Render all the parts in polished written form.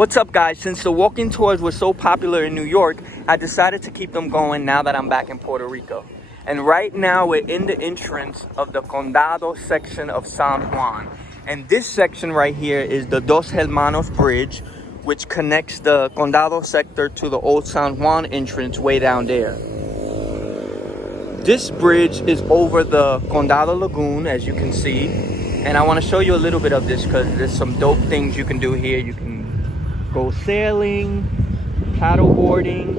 What's up, guys? Since the walking tours were so popular in New York, I decided to keep them going now that I'm back in Puerto Rico. And right now we're in the entrance of the Condado section of San Juan. And this section right here is the Dos Hermanos Bridge, which connects the Condado sector to the old San Juan entrance way down there. This bridge is over the Condado Lagoon, as you can see. And I want to show you a little bit of this because there's some dope things you can do here. You can go sailing, paddle boarding,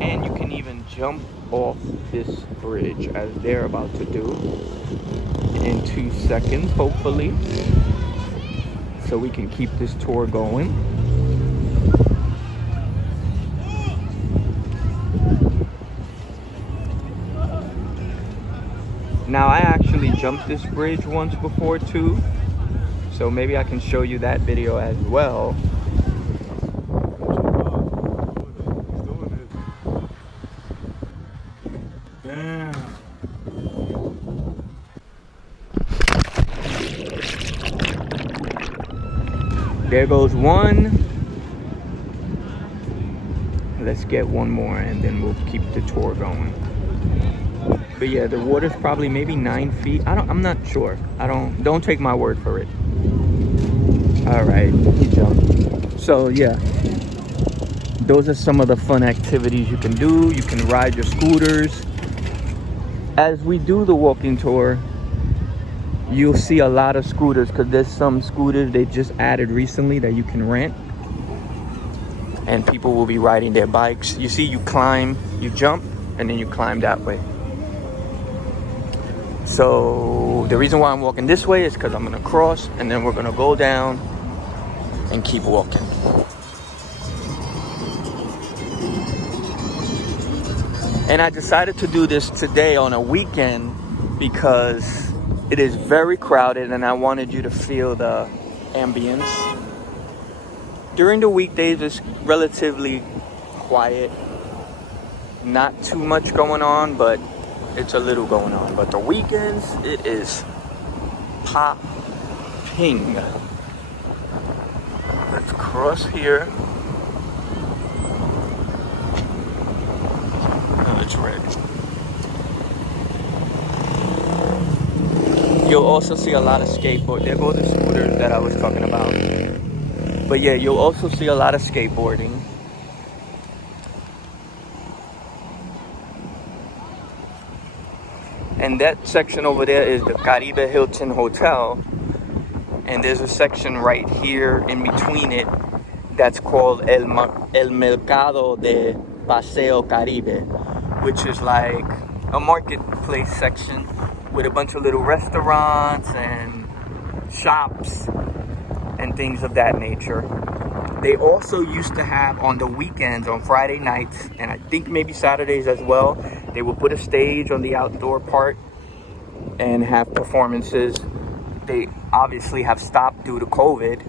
and you can even jump off this bridge as they're about to do in 2 seconds, hopefully, so we can keep this tour going. Now, I actually jumped this bridge once before too, so maybe I can show you that video as well. There goes one. Let's get one more and then we'll keep the tour going. But yeah, the water's probably maybe 9 feet. I'm not sure. Don't take my word for it. All right, he jumped. So yeah, those are some of the fun activities you can do. You can ride your scooters. As we do the walking tour, you'll see a lot of scooters because there's some scooters they just added recently that you can rent. And people will be riding their bikes. You see, you climb, you jump, and then you climb that way. So the reason why I'm walking this way is because I'm gonna cross and then we're gonna go down and keep walking. And I decided to do this today on a weekend because it is very crowded and I wanted you to feel the ambience. During the weekdays, it's relatively quiet. Not too much going on, but it's a little going on. But the weekends, it is popping. Let's cross here. Oh, it's red. You'll also see a lot of skateboard. There go the scooters that I was talking about. But yeah, you'll also see a lot of skateboarding. And that section over there is the Caribe Hilton Hotel. And there's a section right here in between it that's called El Mercado de Paseo Caribe, which is like a marketplace section with a bunch of little restaurants and shops and things of that nature. They also used to have on the weekends, on Friday nights, and I think maybe Saturdays as well, they would put a stage on the outdoor part and have performances. They obviously have stopped due to COVID,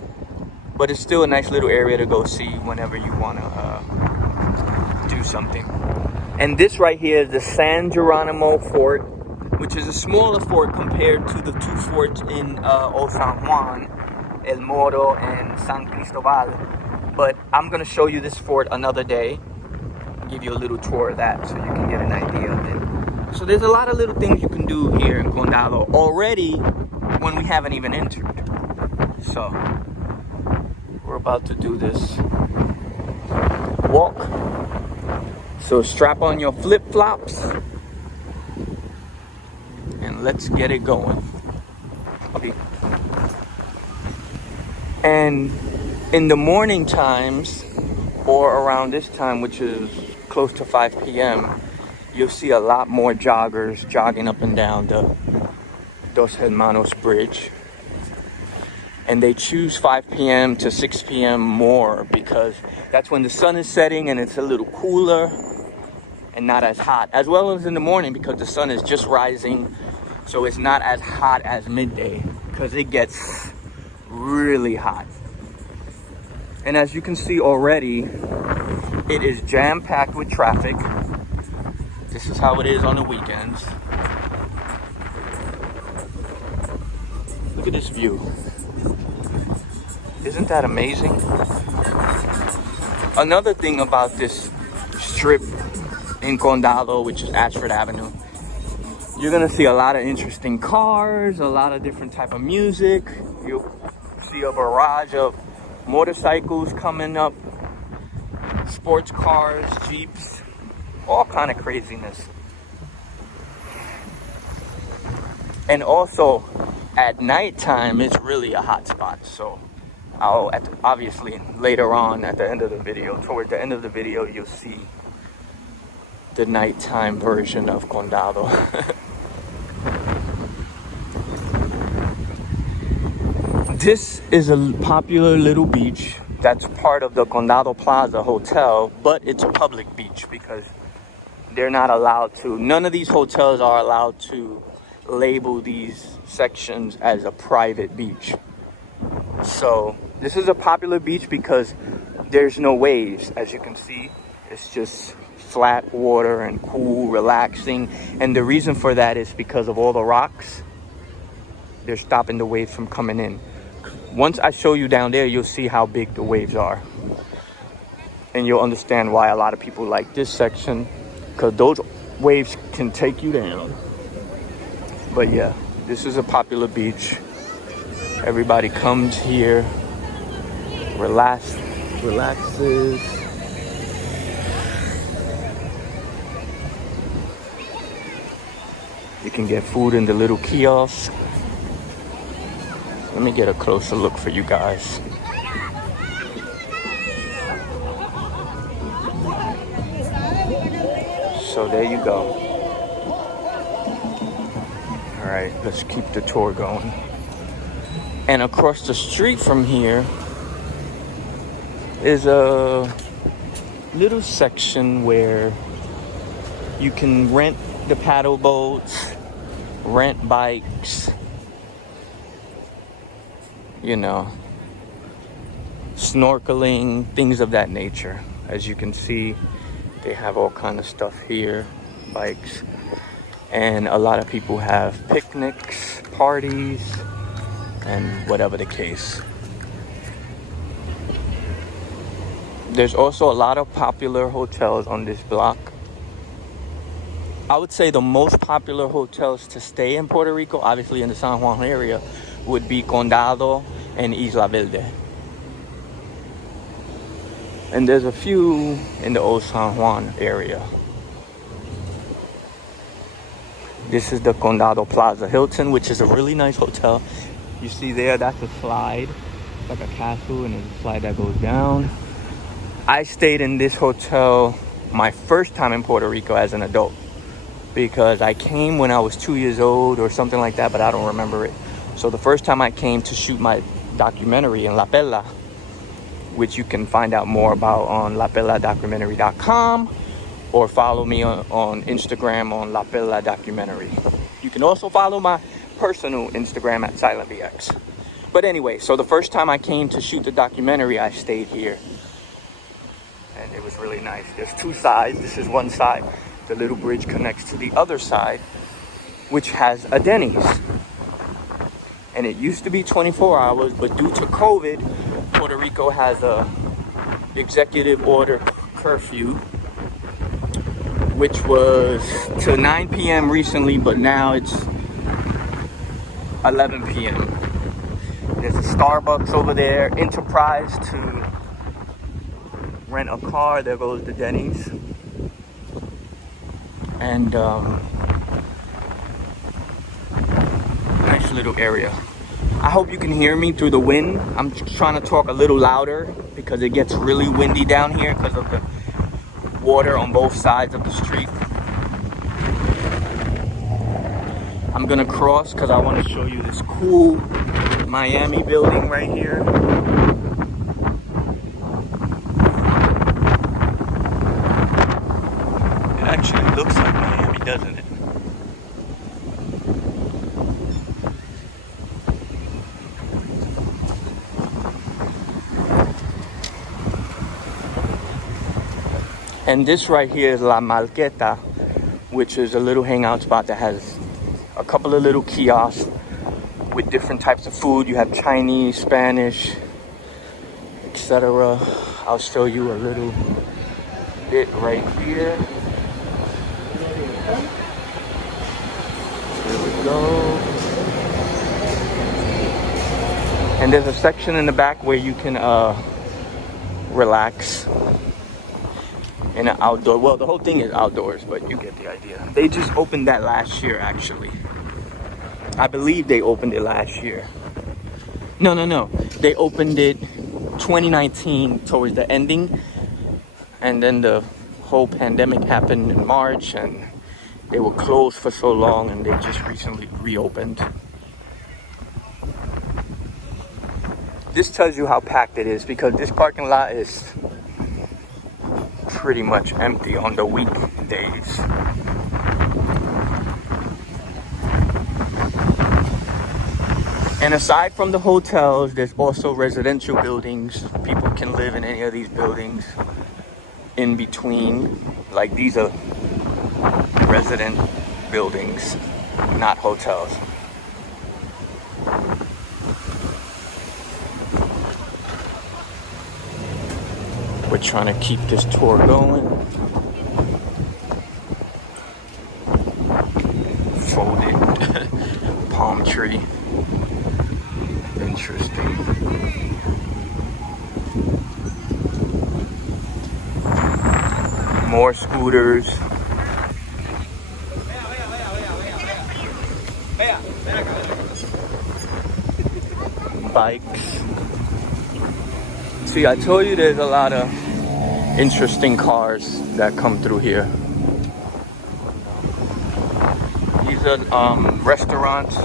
but it's still a nice little area to go see whenever you want to do something. And this right here is the San Geronimo Fort, which is a smaller fort compared to the two forts in Old San Juan, El Moro and San Cristobal. But I'm going to show you this fort another day, give you a little tour of that so you can get an idea of it. So there's a lot of little things you can do here in Condado already when we haven't even entered. So we're about to do this walk. So strap on your flip-flops and let's get it going. Okay. And in the morning times, or around this time, which is close to 5 p.m., you'll see a lot more joggers jogging up and down the Dos Hermanos Bridge. And they choose 5 p.m. to 6 p.m. more because that's when the sun is setting and it's a little cooler and not as hot. As well as in the morning because the sun is just rising, so it's not as hot as midday because it gets really hot. And as you can see already, it is jam-packed with traffic. This is how it is on the weekends. Look at this view. Isn't that amazing? Another thing about this strip in Condado, which is Ashford Avenue, you're gonna see a lot of interesting cars, a lot of different type of music. You'll see a barrage of motorcycles coming up, sports cars, Jeeps, all kind of craziness. And also at nighttime, it's really a hot spot. So I'll obviously later on at the end of the video, toward the end of the video, you'll see the nighttime version of Condado. This is a popular little beach that's part of the Condado Plaza Hotel, but it's a public beach because they're not allowed to. None of these hotels are allowed to label these sections as a private beach. So this is a popular beach because there's no waves. As you can see, it's just flat water and cool, relaxing. And the reason for that is because of all the rocks. They're stopping the waves from coming in. Once I show you down there, you'll see how big the waves are. And you'll understand why a lot of people like this section, because those waves can take you down. But yeah, this is a popular beach. Everybody comes here, relaxes. You can get food in the little kiosk. Let me get a closer look for you guys. So there you go. All right, let's keep the tour going. And across the street from here is a little section where you can rent the paddle boats, rent bikes, you know, snorkeling, things of that nature. As you can see, they have all kind of stuff here, bikes, and a lot of people have picnics, parties, and whatever the case. There's also a lot of popular hotels on this block. I would say the most popular hotels to stay in Puerto Rico, obviously in the San Juan area, would be Condado and Isla Verde. And there's a few in the old San Juan area. This is the Condado Plaza Hilton, which is a really nice hotel. You see there, that's a slide, like a castle, and there's a slide that goes down. I stayed in this hotel my first time in Puerto Rico as an adult, because I came when I was 2 years old or something like that, but I don't remember it. So the first time I came to shoot my documentary in La Perla, which you can find out more about on laperladocumentary.com, or follow me on Instagram on La Perla Documentary. You can also follow my personal Instagram at SilentVX. But anyway, so the first time I came to shoot the documentary, I stayed here. And it was really nice. There's two sides. This is one side. The little bridge connects to the other side, which has a Denny's. And it used to be 24 hours, but due to COVID, Puerto Rico has a executive order curfew, which was till 9 p.m. recently, but now it's 11 p.m. There's a Starbucks over there, Enterprise to rent a car. There goes the Denny's. And nice little area. I hope you can hear me through the wind. I'm trying to talk a little louder because it gets really windy down here because of the water on both sides of the street. I'm gonna cross because I want to show you this cool Miami building right here. It actually looks like Miami, doesn't it? And this right here is La Marqueta, which is a little hangout spot that has a couple of little kiosks with different types of food. You have Chinese, Spanish, etc. I'll show you a little bit right here. Here we go. And there's a section in the back where you can relax in an outdoor. Well, the whole thing is outdoors, but you get the idea. They just opened that last year, actually. I believe they opened it last year. No. They opened it 2019 towards the ending. And then the whole pandemic happened in March and they were closed for so long and they just recently reopened. This tells you how packed it is because this parking lot is pretty much empty on the weekdays. And aside from the hotels, there's also residential buildings. People can live in any of these buildings in between. Like these are resident buildings, not hotels. We're trying to keep this tour going. Folded palm tree. Interesting. More scooters. Bikes. See, I told you there's a lot of interesting cars that come through here. These are restaurants.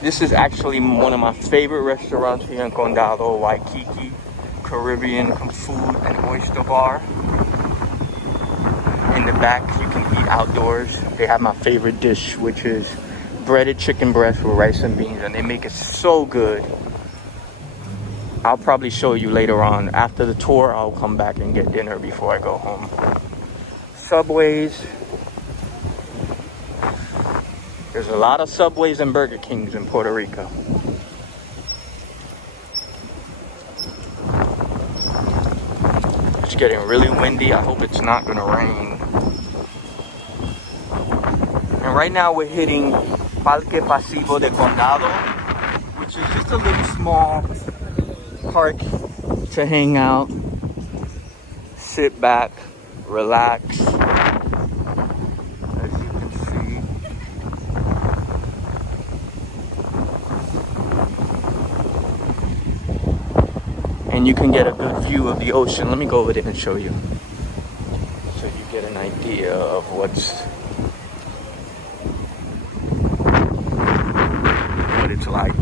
This is actually one of my favorite restaurants here in Condado, Waikiki, Caribbean food and oyster bar. In the back, you can eat outdoors. They have my favorite dish, which is breaded chicken breast with rice and beans, and they make it so good. I'll probably show you later on. After the tour, I'll come back and get dinner before I go home. Subways. There's a lot of Subways and Burger Kings in Puerto Rico. It's getting really windy. I hope it's not gonna rain. And right now we're hitting Parque Pasivo de Condado, which is just a little small park to hang out, sit back, relax. As you can see. And you can get a good view of the ocean. Let me go over there and show you. So you get an idea of what it's like.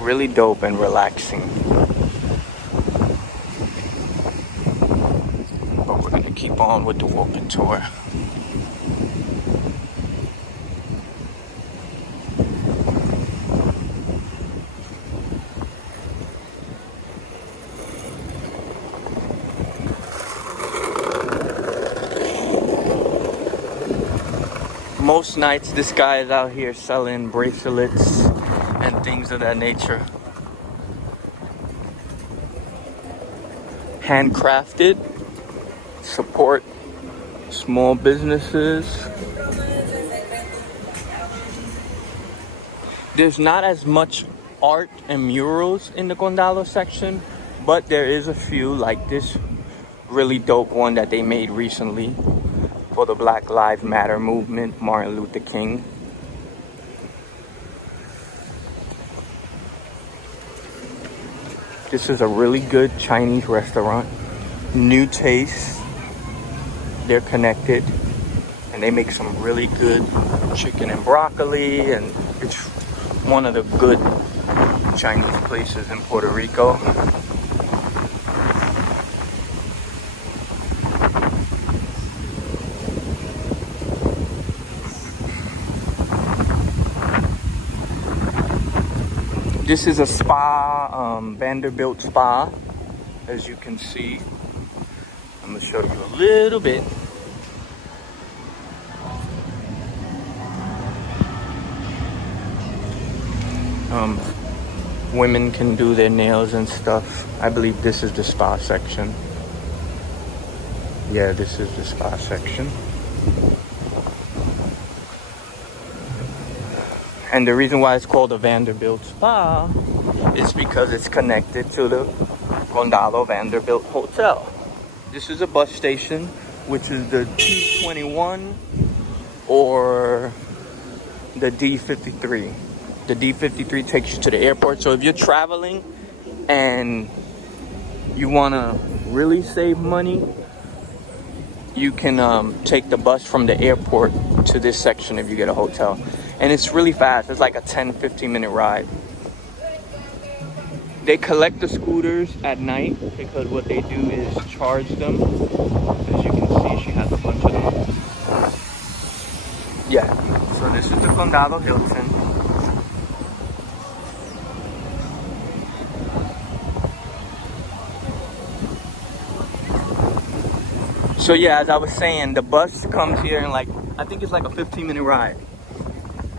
Really dope and relaxing. But we're gonna keep on with the walking tour. Most nights this guy is out here selling bracelets and things of that nature. Handcrafted. Support small businesses. There's not as much art and murals in the Condado section, but there is a few, like this really dope one that they made recently for the Black Lives Matter movement, Martin Luther King. This is a really good Chinese restaurant. New taste. They're connected. And they make some really good chicken and broccoli. And it's one of the good Chinese places in Puerto Rico. This is a spa, Vanderbilt Spa, as you can see. I'm gonna show you a little bit. Women can do their nails and stuff. I believe this is the spa section. Yeah, this is the spa section. And the reason why it's called a Vanderbilt Spa is because it's connected to the Condado Vanderbilt Hotel. This is a bus station, which is the T21 or the D53. The D53 takes you to the airport. So if you're traveling and you want to really save money, you can take the bus from the airport to this section if you get a hotel. And it's really fast. It's like a 10-15 minute ride. They collect the scooters at night because what they do is charge them. As you can see, she has a bunch of them. Yeah, so this is the Condado Hilton. So yeah, as I was saying, the bus comes here in like, I think it's like a 15-minute ride.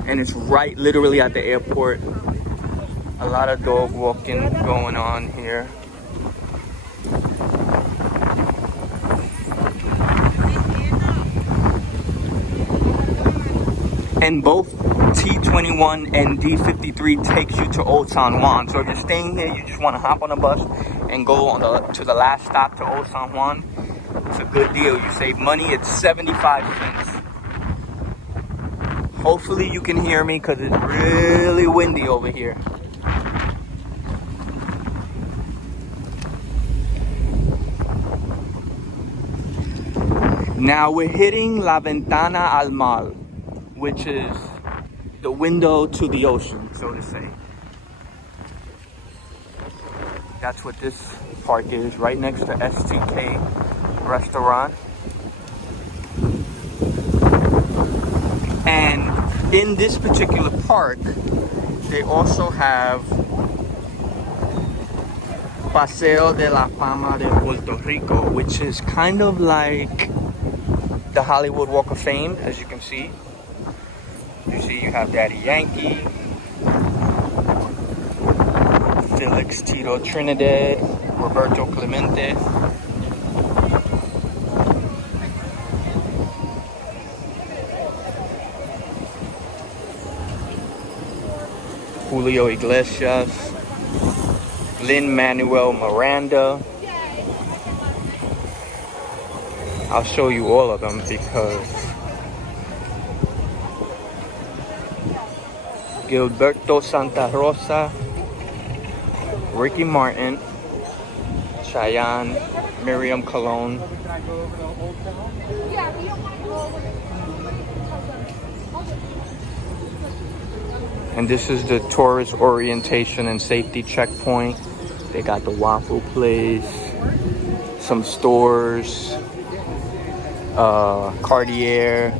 And it's right literally at the airport. A lot of dog walking going on here. And both T21 and D53 takes you to Old San Juan. So if you're staying here, you just want to hop on a bus and go on to the last stop to Old San Juan. It's a good deal. You save money. It's 75 cents. Hopefully you can hear me because it's really windy over here. Now we're hitting La Ventana al Mar, which is the window to the ocean, so to say. That's what this park is, right next to STK restaurant. And in this particular park, they also have Paseo de la Fama de Puerto Rico, which is kind of like the Hollywood Walk of Fame, as you can see. You see, you have Daddy Yankee, Felix Tito Trinidad, Roberto Clemente. Julio Iglesias, Lin-Manuel Miranda. I'll show you all of them because Gilberto Santa Rosa, Ricky Martin, Cheyenne, Miriam Colon. And this is the tourist orientation and safety checkpoint. They got the waffle place, some stores, Cartier,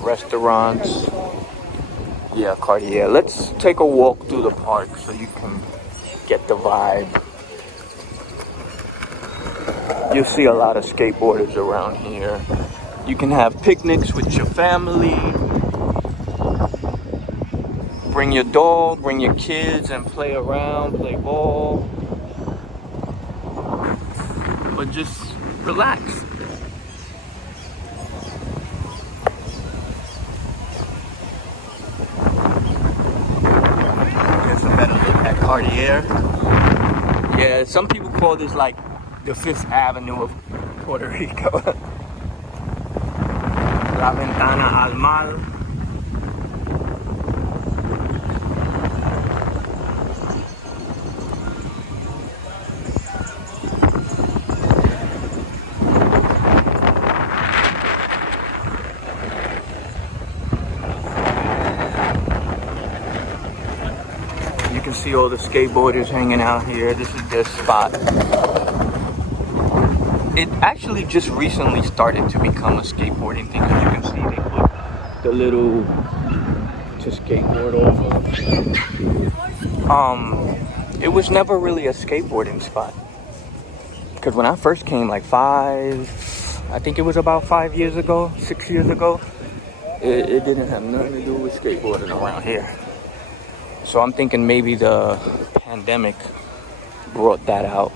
restaurants. Yeah, Cartier. Let's take a walk through the park so you can get the vibe. You'll see a lot of skateboarders around here. You can have picnics with your family. Bring your dog, bring your kids and play around, play ball. But just relax. Here's a better look at Cartier. Yeah, some people call this like the Fifth Avenue of Puerto Rico. La Ventana al Mar. You can see all the skateboarders hanging out here. This is their spot. It actually just recently started to become a skateboarding thing. As you can see, they put the little to skateboard over. It was never really a skateboarding spot. Because when I first came, like I think it was about 5 years ago, 6 years ago, it didn't have nothing to do with skateboarding around here. So I'm thinking maybe the pandemic brought that out.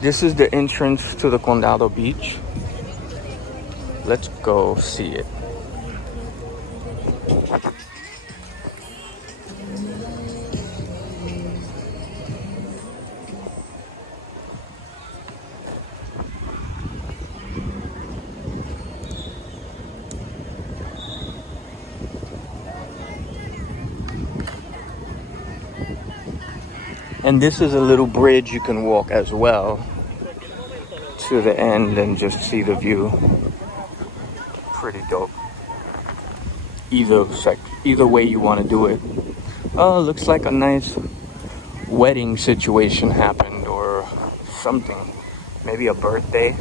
This is the entrance to the Condado beach. Let's go see it. And this is a little bridge you can walk as well to the end and just see the view. Pretty dope. Either way you want to do it. Oh, looks like a nice wedding situation happened or something. Maybe a birthday.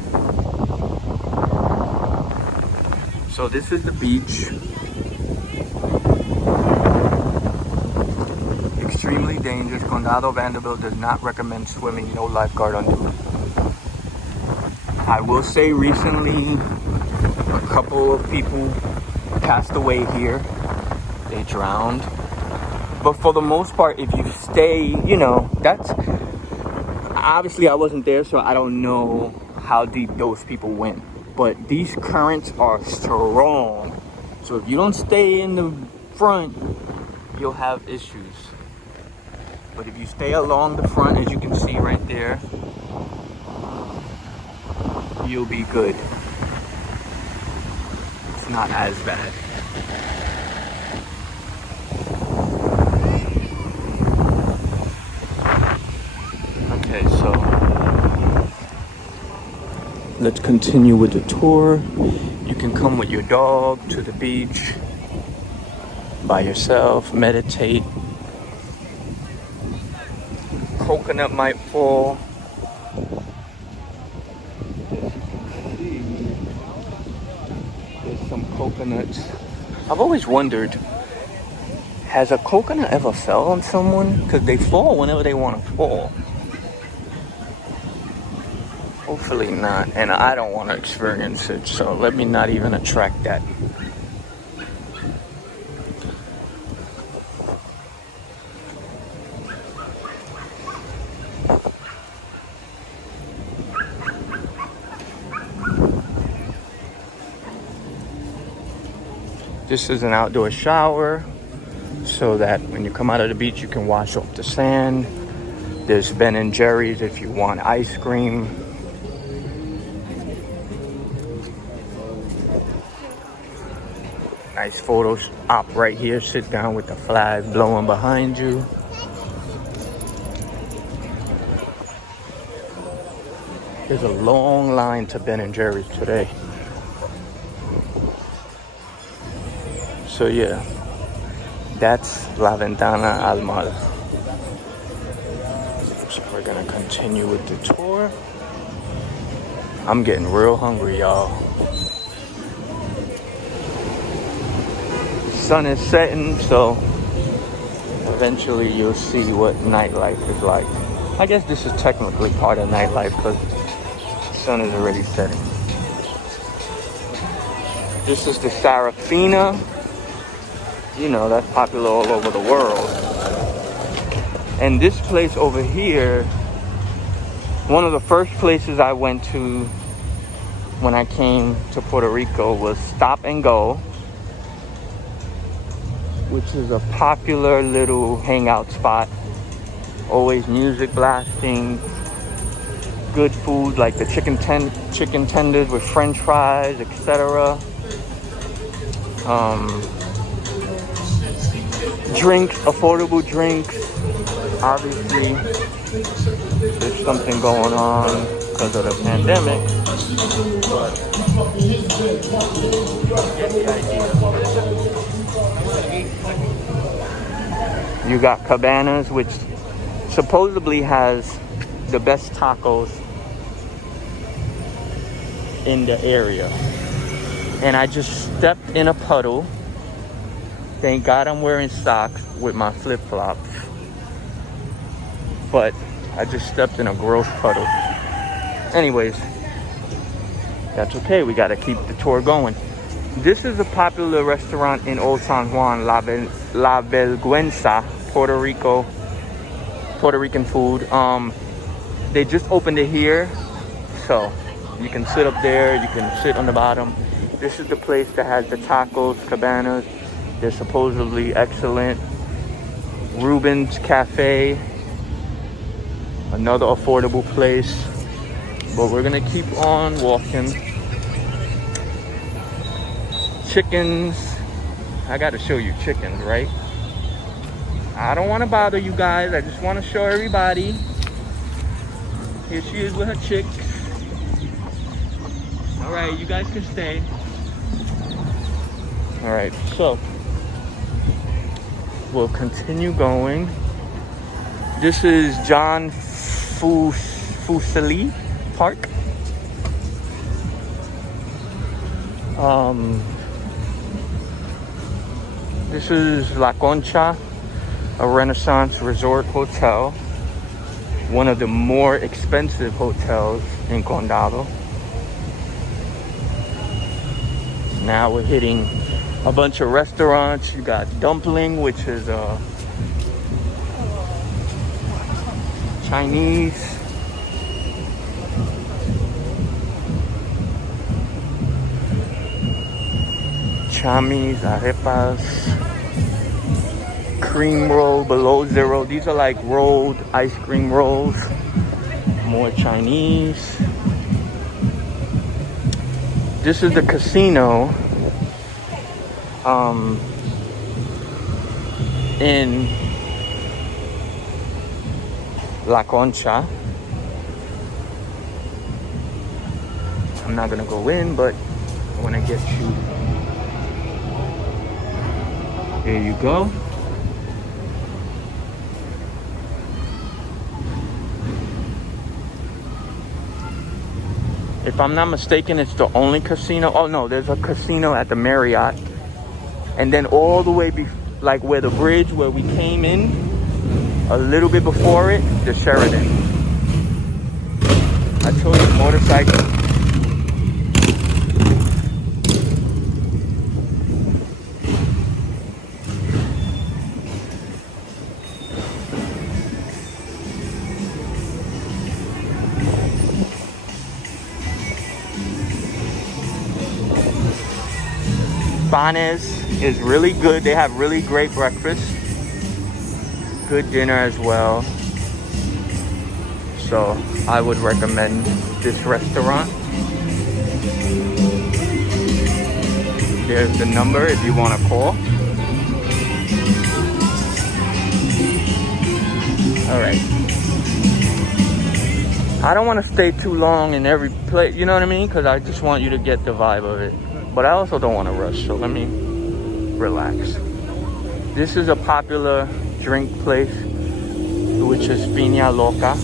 So this is the beach. Extremely dangerous. Condado Vanderbilt does not recommend swimming. No lifeguard on duty. I will say recently a couple of people passed away here. They drowned. But for the most part, if you stay, you know, that's obviously I wasn't there, so I don't know how deep those people went. But these currents are strong. So if you don't stay in the front, you'll have issues. But if you stay along the front, as you can see right there, you'll be good. It's not as bad. Okay, so let's continue with the tour. You can come with your dog to the beach by yourself, meditate. Coconut might fall. There's some coconuts. I've always wondered, has a coconut ever fell on someone? Because they fall whenever they want to fall. Hopefully not, and I don't want to experience it, so let me not even attract that. This is an outdoor shower, so that when you come out of the beach, you can wash off the sand. There's Ben & Jerry's if you want ice cream. Nice photo op right here. Sit down with the flag blowing behind you. There's a long line to Ben & Jerry's today. So yeah, that's La Ventana al Mar. So we're gonna continue with the tour. I'm getting real hungry, y'all. Sun is setting, so eventually you'll see what nightlife is like. I guess this is technically part of nightlife because the sun is already setting. This is the Sarafina. You know, that's popular all over the world. And this place over here, one of the first places I went to when I came to Puerto Rico was Stop and Go, which is a popular little hangout spot. Always music blasting, good food like the chicken tenders with french fries, etc. Drinks, affordable drinks. Obviously, there's something going on because of the pandemic, but you get the idea. You got Cabanas, which supposedly has the best tacos in the area. And I just stepped in a puddle Thank God I'm wearing socks with my flip-flops. But I just stepped in a gross puddle. Anyways, that's okay. We gotta keep the tour going. This is a popular restaurant in Old San Juan, La Vergüenza, Puerto Rico. Puerto Rican food. They just opened it here, so you can sit up there, you can sit on the bottom. This is the place that has the tacos, cabanas. They're supposedly excellent. Ruben's Cafe, another affordable place. But we're gonna keep on walking. Chickens. I gotta show you chickens, right? I don't want to bother you guys. I just want to show everybody. Here she is with her chicks. All right, you guys can stay. All right, so we'll continue going. This is John Fuseli Park. This is La Concha, a Renaissance resort hotel. One of the more expensive hotels in Condado. Now we're hitting a bunch of restaurants. You got Dumpling, which is Chinese. Chamis, arepas, cream roll below zero. These are like rolled ice cream rolls. More Chinese. This is the casino in La Concha. I'm not gonna go in, but I wanna get you. There you go. If I'm not mistaken, it's the only casino. Oh no, there's a casino at the Marriott. And then all the way, like where the bridge, where we came in, a little bit before it, the Sheraton. I told you, motorcycle. Quinones is really good. They have really great breakfast. Good dinner as well. So I would recommend this restaurant. There's the number if you want to call. All right. I don't want to stay too long in every place, you know what I mean? Because I just want you to get the vibe of it. But I also don't want to rush, so let me relax. This is a popular drink place, which is Piña Loca.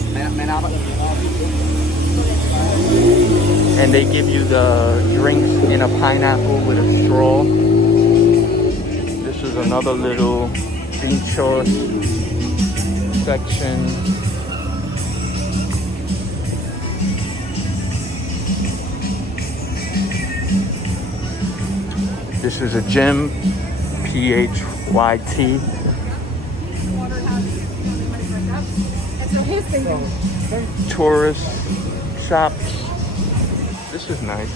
And they give you the drinks in a pineapple with a straw. This is another little pinchos section. This is a gym, PHYT. Tourist shops. This is nice.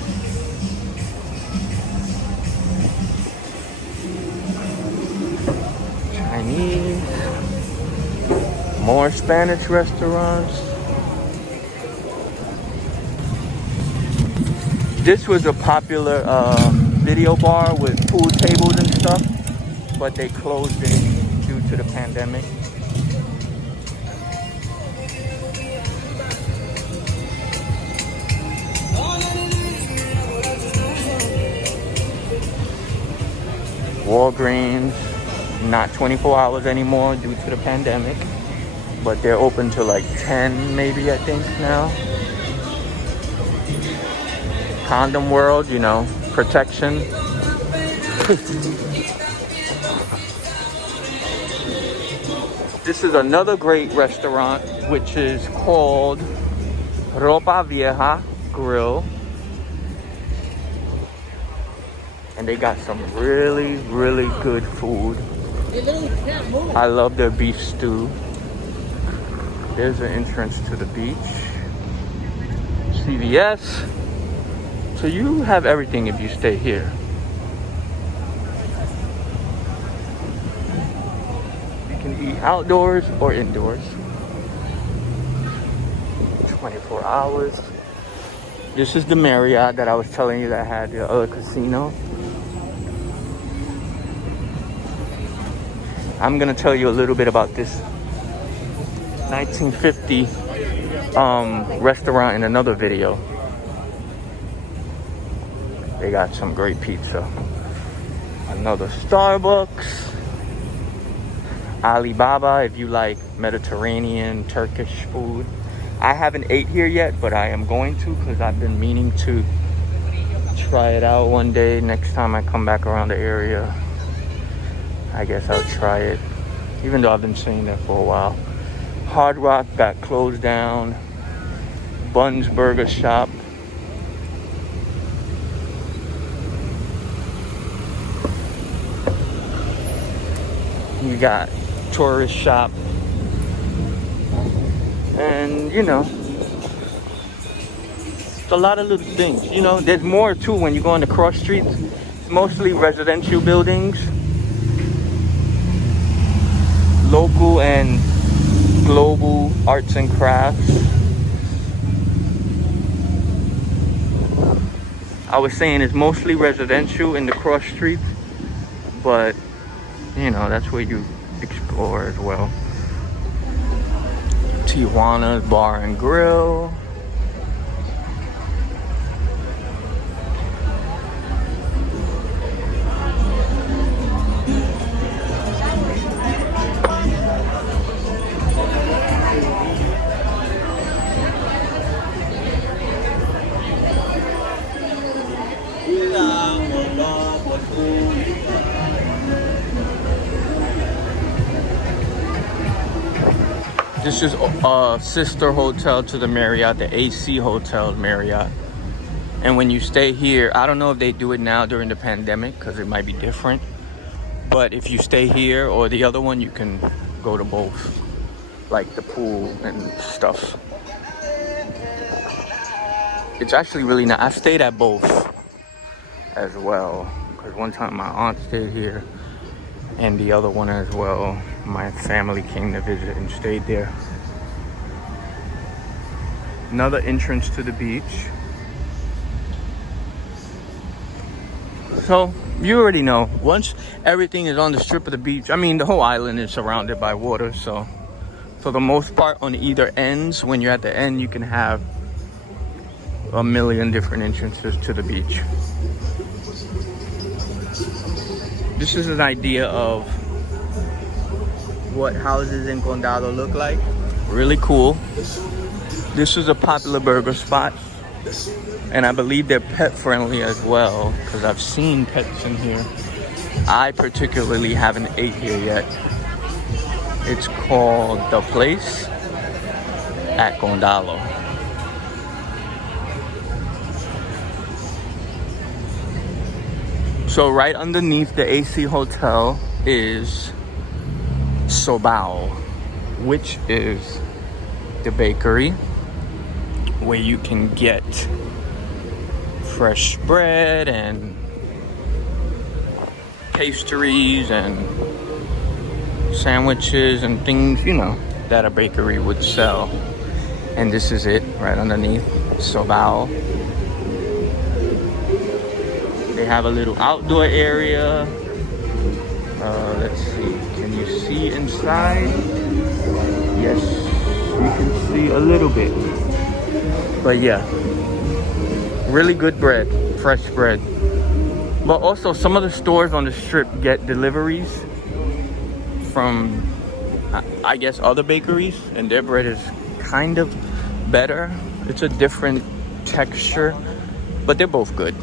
Chinese. More Spanish restaurants. This was a popular video bar with pool tables and stuff, but they closed it due to the pandemic. Walgreens, not 24 hours anymore due to the pandemic, but they're open till like 10 maybe, I think now. Condom World, you know, protection. This is another great restaurant, which is called Ropa Vieja Grill. And they got some really, really good food. I love their beef stew. There's an entrance to the beach. CVS. So you have everything if you stay here. You can eat outdoors or indoors. 24 hours. This is the Marriott that I was telling you that had the other casino. I'm gonna tell you a little bit about this 1950 restaurant in another video. They got some great pizza. Another Starbucks. Alibaba if you like Mediterranean, Turkish food. I haven't ate here yet, but I am going to because I've been meaning to try it out one day. Next time I come back around the area, I guess I'll try it. Even though I've been saying that for a while. Hard Rock got closed down. Bun's Burger Shop. You got Tourist Shop. And, you know, it's a lot of little things. You know, there's more too when you go on the cross streets. It's mostly residential buildings. Local and global arts and crafts. I was saying it's mostly residential in the cross streets, but you know, that's where you explore as well. Tijuana's Bar and Grill. This is a sister hotel to the Marriott, the AC Hotel Marriott. And when you stay here, I don't know if they do it now during the pandemic because it might be different. But if you stay here or the other one, you can go to both, like the pool and stuff. It's actually really nice. I've stayed at both as well. Because one time my aunt stayed here and the other one as well. My family came to visit and stayed there. Another entrance to the beach. So you already know, once everything is on the strip of the beach, I mean the whole island is surrounded by water, so for the most part on either ends, when you're at the end, you can have a million different entrances to the beach. This is an idea of what houses in Condado look like. Really cool. This is a popular burger spot, and I believe they're pet friendly as well because I've seen pets in here. I particularly haven't ate here yet. It's called The Place at Condado. So right underneath the AC Hotel is Sobao, which is the bakery where you can get fresh bread and pastries and sandwiches and things, you know, that a bakery would sell. And this is it right underneath Sobao. They have a little outdoor area. Let's see, can you see inside? Yes, you can see a little bit. But yeah, really good bread, fresh bread. But also some of the stores on the strip get deliveries from, I guess, other bakeries, and their bread is kind of better. It's a different texture, but they're both good.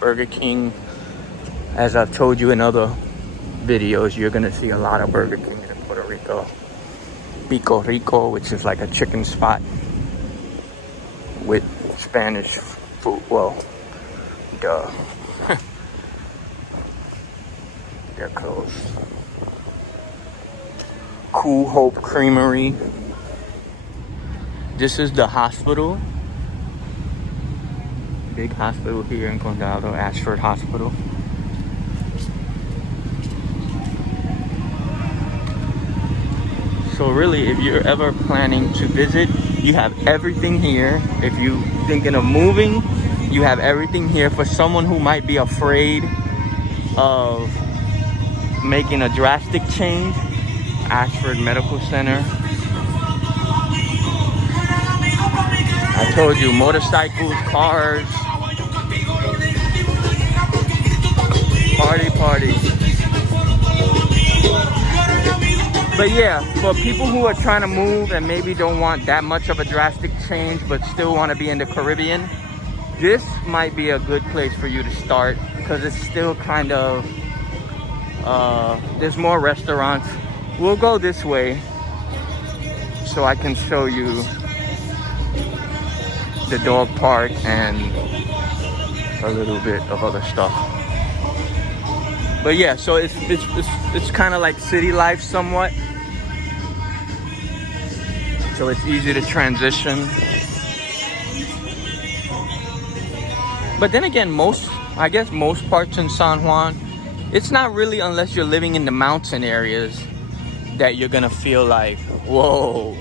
Burger King, as I've told you in other videos, you're gonna see a lot of Burger Kings in Puerto Rico. Pico Rico, which is like a chicken spot with Spanish food. Well, duh. They're closed. Cool Hope Creamery. This is the hospital. Big hospital here in Condado, Ashford Hospital. So really, if you're ever planning to visit, you have everything here. If you're thinking of moving, you have everything here. For someone who might be afraid of making a drastic change, Ashford Medical Center. I told you, motorcycles, cars, party. But yeah, for people who are trying to move and maybe don't want that much of a drastic change but still want to be in the Caribbean, this might be a good place for you to start, because it's still kind of there's more restaurants. We'll go this way so I can show you the dog park and a little bit of other stuff. But yeah, so it's kind of like city life somewhat. So it's easy to transition. But then again, I guess most parts in San Juan, it's not really unless you're living in the mountain areas that you're gonna feel like, whoa.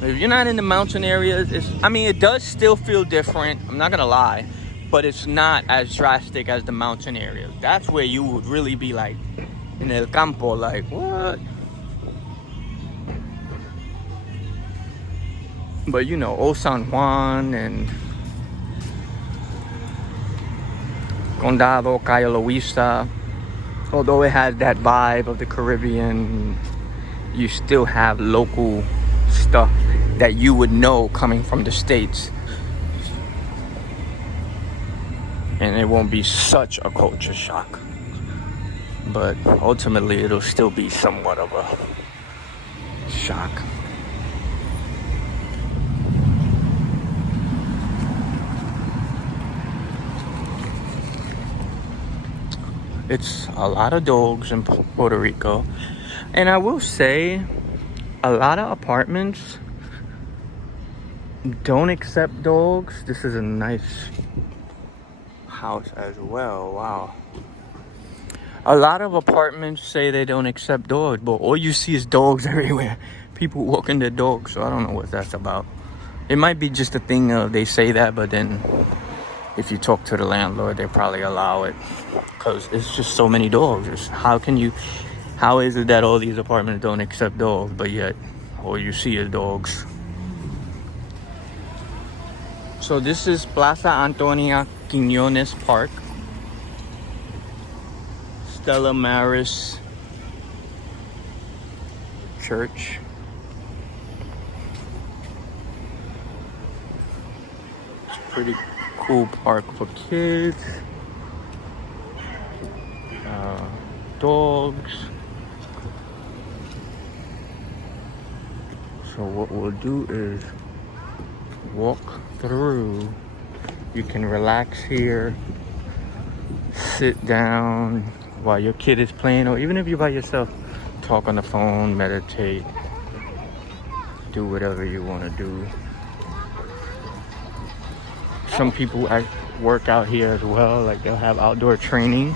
If you're not in the mountain areas, it does still feel different. I'm not gonna lie, but it's not as drastic as the mountain areas. That's where you would really be like, in el campo, like, what? But you know, Old San Juan and Condado, Cayo Luisa, although it has that vibe of the Caribbean, you still have local stuff that you would know coming from the States. And it won't be such a culture shock. But ultimately, it'll still be somewhat of a shock. It's a lot of dogs in Puerto Rico. And I will say, a lot of apartments don't accept dogs. This is a nice house as well. Wow. A lot of apartments say they don't accept dogs, but all you see is dogs everywhere. People walking their dogs, so I don't know what that's about. It might be just a thing of they say that, but then if you talk to the landlord, they probably allow it. Because it's just so many dogs. How is it that all these apartments don't accept dogs, but yet all you see is dogs? So this is Plaza Antonia Quinones Park. Stella Maris Church. It's a pretty cool park for kids. Dogs. So what we'll do is walk through. You can relax here, sit down while your kid is playing, or even if you're by yourself, talk on the phone, meditate, do whatever you want to do. Some people work out here as well, like they'll have outdoor training.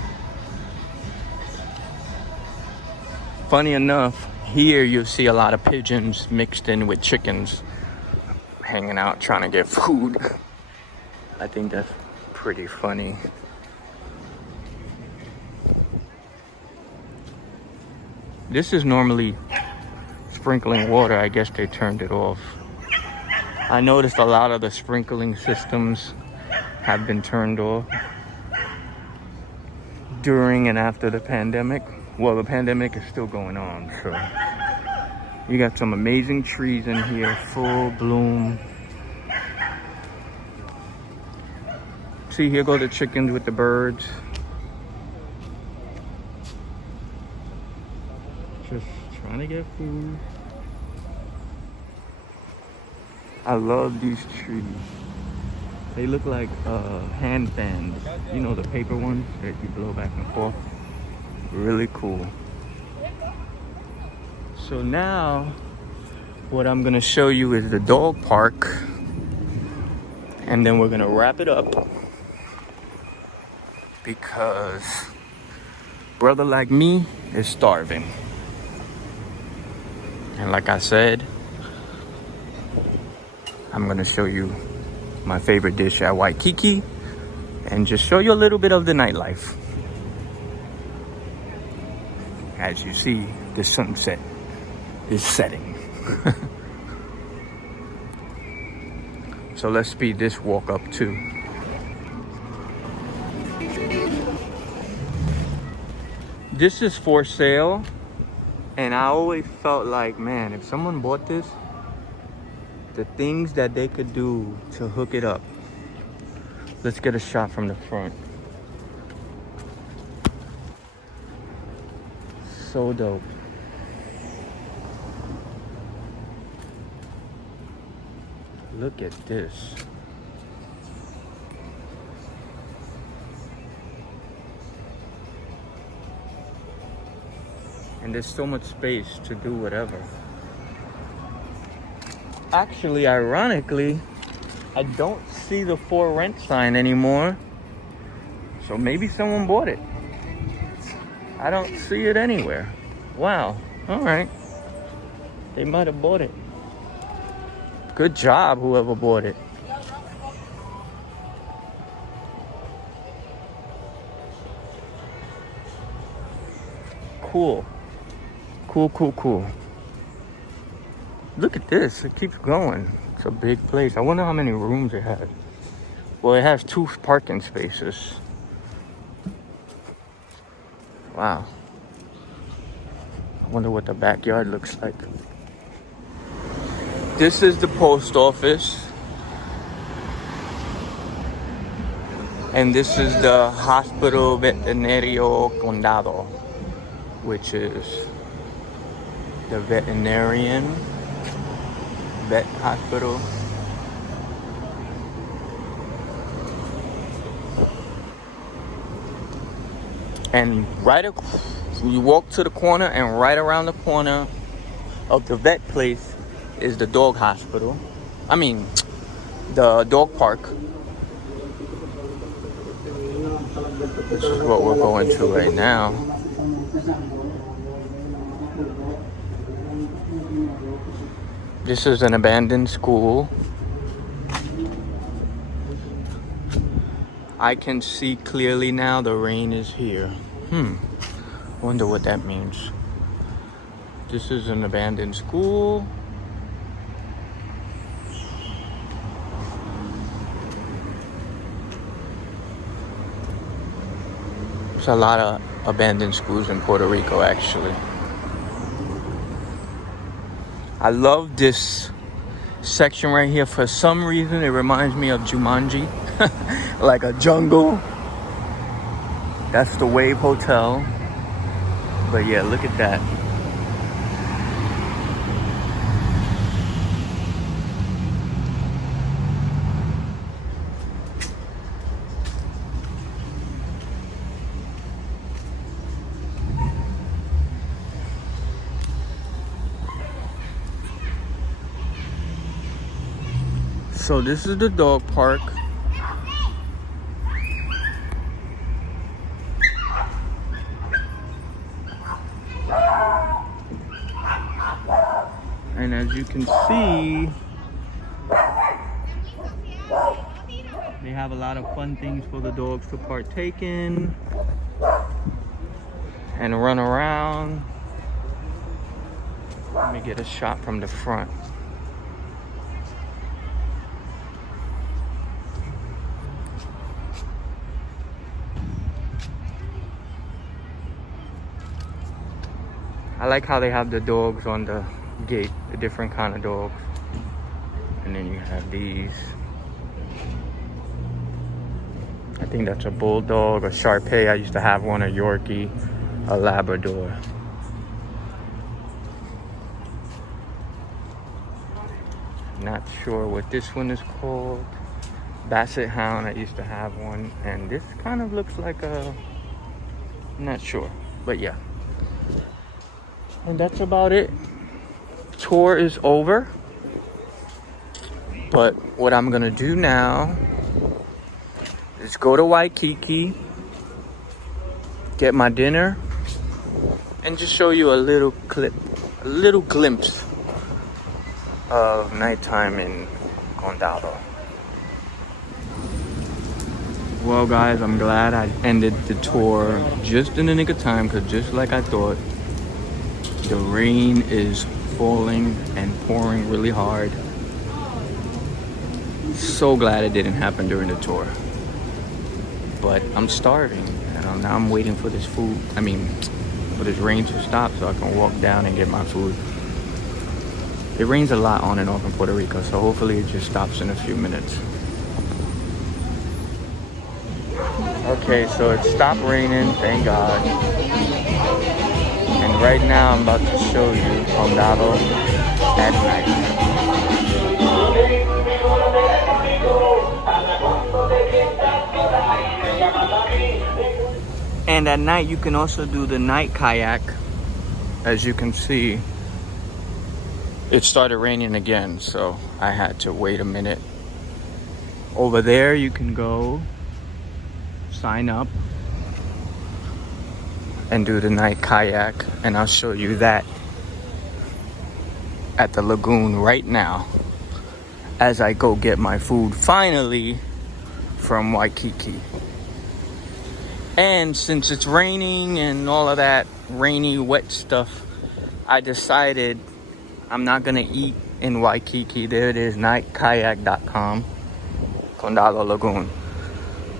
Funny enough, here you'll see a lot of pigeons mixed in with chickens hanging out trying to get food. I think that's pretty funny. This is normally sprinkling water. I guess they turned it off. I noticed a lot of the sprinkling systems have been turned off during and after the pandemic. Well, the pandemic is still going on, so you got some amazing trees in here, full bloom. See, here go the chickens with the birds. Just trying to get food. I love these trees. They look like hand fans. You know, the paper ones that you blow back and forth. Really cool. So now, what I'm gonna show you is the dog park. And then we're gonna wrap it up. Because brother like me is starving. And like I said, I'm gonna show you my favorite dish at Waikiki and just show you a little bit of the nightlife. As you see, the sunset is setting. So let's speed this walk up too. This is for sale, and I always felt like, man, if someone bought this, the things that they could do to hook it up. Let's get a shot from the front. So dope. Look at this. And there's so much space to do whatever. Actually, ironically, I don't see the for rent sign anymore. So maybe someone bought it. I don't see it anywhere. Wow. All right. They might have bought it. Good job, whoever bought it. Cool. Cool. Look at this. It keeps going. It's a big place. I wonder how many rooms it has. Well, it has 2 parking spaces. Wow. I wonder what the backyard looks like. This is the post office. And this is the Hospital Veterinario Condado, which is the veterinarian vet hospital. And you walk to the corner, and right around the corner of the vet place is the dog hospital. I mean, the dog park. This is what we're going to right now. This is an abandoned school. I can see clearly now the rain is here. Wonder what that means. This is an abandoned school. There's a lot of abandoned schools in Puerto Rico, actually. I love this section right here. For some reason, it reminds me of Jumanji. Like a jungle. That's the Wave Hotel. But yeah, look at that. So this is the dog park. And as you can see, they have a lot of fun things for the dogs to partake in and run around. Let me get a shot from the front. I like how they have the dogs on the gate, the different kind of dogs. And then you have these. I think that's a bulldog, a Shar-Pei. I used to have one, a Yorkie, a Labrador. Not sure what this one is called. Basset Hound, I used to have one. And this kind of looks like a... not sure, but yeah. And that's about it. Tour is over. But what I'm gonna do now is go to Waikiki, get my dinner, and just show you a little clip, a little glimpse of nighttime in Condado. Well guys, I'm glad I ended the tour just in the nick of time, because just like I thought, the rain is falling and pouring really hard. So glad it didn't happen during the tour. But I'm starving, and now I'm waiting for this food. For this rain to stop so I can walk down and get my food. It rains a lot on and off in Puerto Rico, so hopefully it just stops in a few minutes. Okay, so it stopped raining, thank God. And right now I'm about to show you Condado at night. And at night you can also do the night kayak. As you can see, it started raining again, so I had to wait a minute. Over there you can go sign up and do the night kayak, and I'll show you that at the lagoon right now as I go get my food finally from Waikiki. And since it's raining and all of that rainy wet stuff, I decided I'm not gonna eat in Waikiki. There it is, nightkayak.com, Condado Lagoon.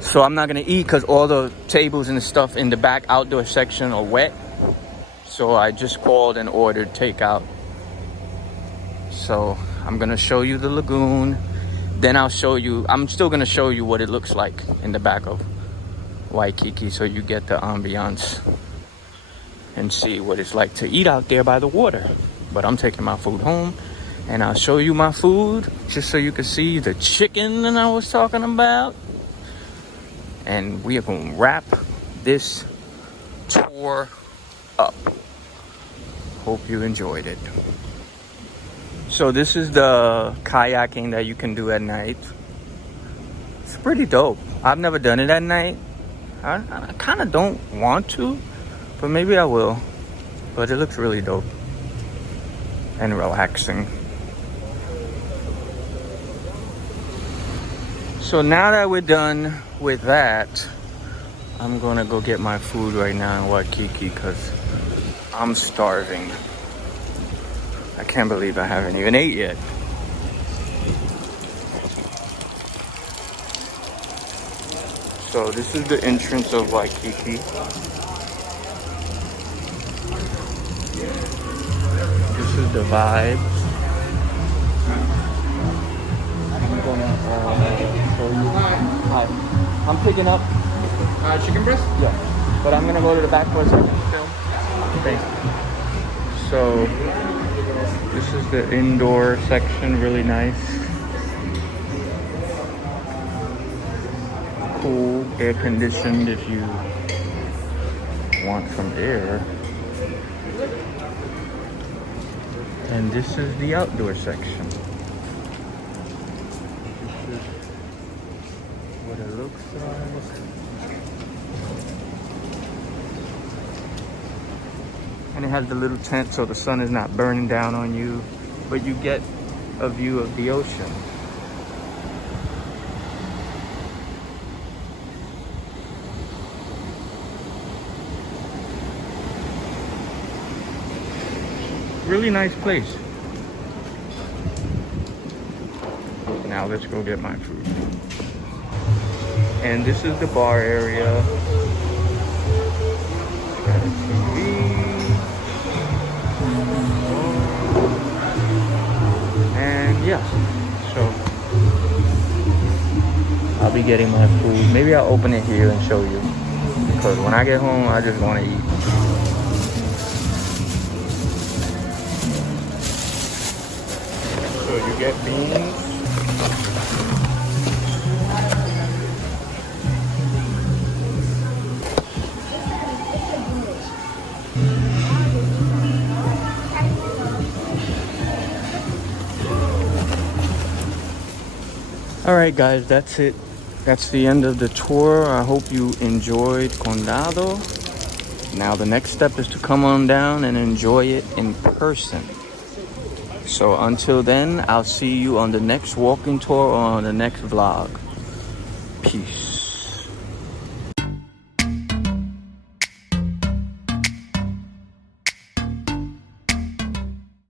So I'm not gonna eat because all the tables and the stuff in the back outdoor section are wet. So I just called and ordered takeout. So I'm gonna show you the lagoon. Then I'm still gonna show you what it looks like in the back of Waikiki, so you get the ambiance and see what it's like to eat out there by the water. But I'm taking my food home, and I'll show you my food just so you can see the chicken that I was talking about. And we are going to wrap this tour up. Hope you enjoyed it. So this is the kayaking that you can do at night. It's pretty dope. I've never done it at night. I kind of don't want to, but maybe I will. But it looks really dope and relaxing. So now that we're done with that, I'm gonna go get my food right now in Waikiki because I'm starving. I can't believe I haven't even ate yet. So this is the entrance of Waikiki. This is the vibe. I'm gonna show you. Hi. I'm picking up chicken breast? Yeah. But I'm gonna go to the back for a second to film. Thanks. So this is the indoor section, really nice. Cool, air conditioned if you want some air. And this is the outdoor section. This is what it looks like. And it has the little tent so the sun is not burning down on you, but you get a view of the ocean. Really nice place. Now let's go get my food. And this is the bar area. Got a TV. And yeah, so I'll be getting my food. Maybe I'll open it here and show you, because when I get home, I just want to eat. So you get beans. Alright guys, that's it. That's the end of the tour. I hope you enjoyed Condado. Now the next step is to come on down and enjoy it in person. So until then, I'll see you on the next walking tour or on the next vlog. Peace.